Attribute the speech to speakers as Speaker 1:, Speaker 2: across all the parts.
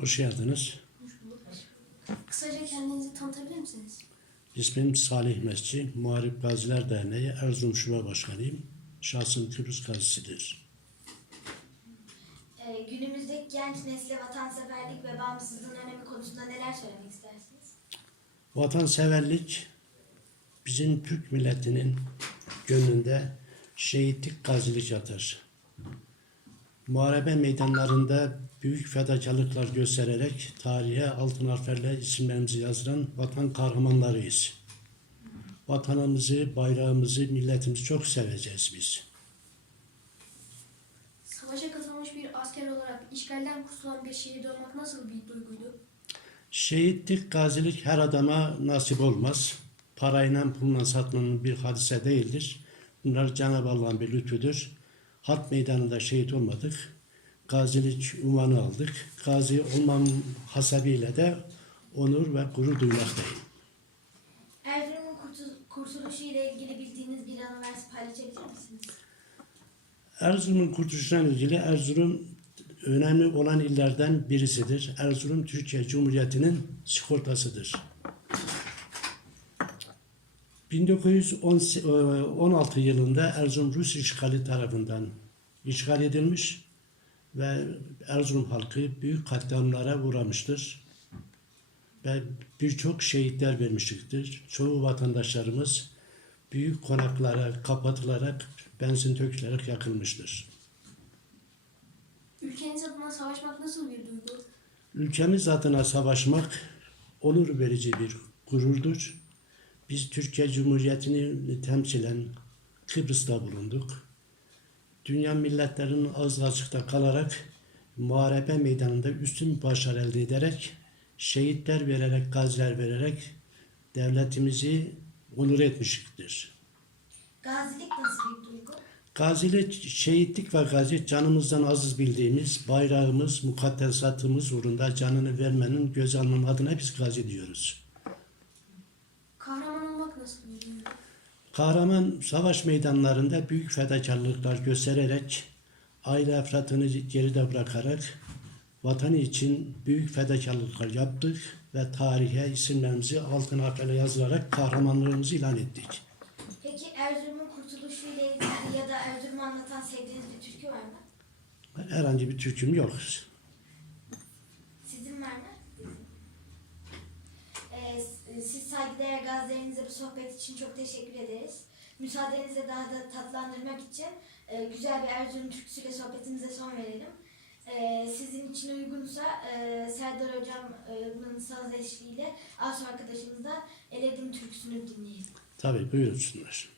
Speaker 1: Hoş geldiniz.
Speaker 2: Kısaca kendinizi tanıtabilir misiniz?
Speaker 1: İsmim Salih Mesci, Muharip Gaziler Derneği Erzurum Şube Başkanıyım. Şahsım Kıbrıs Gazisidir.
Speaker 3: Ee, günümüzdeki genç nesle vatanseverlik ve bağımsızlığın önemi konusunda neler söylemek istersiniz?
Speaker 1: Vatanseverlik bizim Türk milletinin gönlünde şehitlik gazilik yatır. Muharebe meydanlarında büyük fedakarlıklar göstererek tarihe altın harflerle isimlerimizi yazdıran vatan kahramanlarıyız. Vatanımızı, bayrağımızı, milletimizi çok seveceğiz biz.
Speaker 2: Savaşa katılmış bir asker olarak işgalden kurtulan bir şehirde olmak nasıl bir duyguydu?
Speaker 1: Şehitlik, gazilik her adama nasip olmaz. Parayla pulla satmanın bir hadise değildir. Bunlar Cenab-ı Allah'ın bir lütfudur. Harp meydanında şehit olmadık. Gazilik unvanı aldık. Gazi olmam hasebiyle de onur ve gurur duymaktayım.
Speaker 3: Erzurum'un kurtul- kurtuluşu ile ilgili bildiğiniz bir anı paylaşabilir misiniz?
Speaker 1: Erzurum'un kurtuluşuna ilgili Erzurum önemli olan illerden birisidir. Erzurum Türkiye Cumhuriyeti'nin sigortasıdır. 1916 yılında Erzurum Rus işgali tarafından işgal edilmiş ve Erzurum halkı büyük katliamlara uğramıştır. Ve birçok şehitler vermiştir. Çoğu vatandaşlarımız büyük konaklara kapatılarak, benzin dökülerek yakılmıştır.
Speaker 2: Ülkeniz adına savaşmak nasıl bir duygu?
Speaker 1: Ülkemiz adına savaşmak onur verici bir gururdur. Biz Türkiye Cumhuriyeti'ni temsilen Kıbrıs'ta bulunduk. Dünya milletlerinin ağzı açıkta kalarak muharebe meydanında üstün başarı elde ederek şehitler vererek, gaziler vererek devletimizi onur etmiştir.
Speaker 3: Gazilik nasıl bir duygu?
Speaker 1: Gazilik, şehitlik ve gazi canımızdan aziz bildiğimiz bayrağımız, mukaddesatımız uğrunda canını vermenin göz almanın adına biz gazi diyoruz.
Speaker 2: Kahraman olmak nasıl bir duygu?
Speaker 1: Kahraman savaş meydanlarında büyük fedakarlıklar göstererek aile efratını geride bırakarak vatanı için büyük fedakarlıklar yaptık ve tarihe isimlerimizi altın harflerle yazılarak kahramanlığımızı ilan ettik.
Speaker 3: Peki Erzurum'un kurtuluşu ile ilgili ya da Erzurum'u anlatan sevdiğiniz bir türkü var mı?
Speaker 1: Herhangi bir türküm yok.
Speaker 3: Sizin var mı? Ee, s- siz saygıdeğer gazilerinize bu sohbet için çok teşekkür ederiz. Müsaadenizle daha da tatlandırmak için e, güzel bir Erzurum türküsüyle sohbetimize son verelim. Ee, sizin için uygunsa e, Serdar Hocam'ın saz eşliğiyle Asu arkadaşımız da Eledim türküsünü dinleyelim.
Speaker 1: Tabii buyursunlar.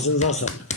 Speaker 1: Ağzınıza sağlık.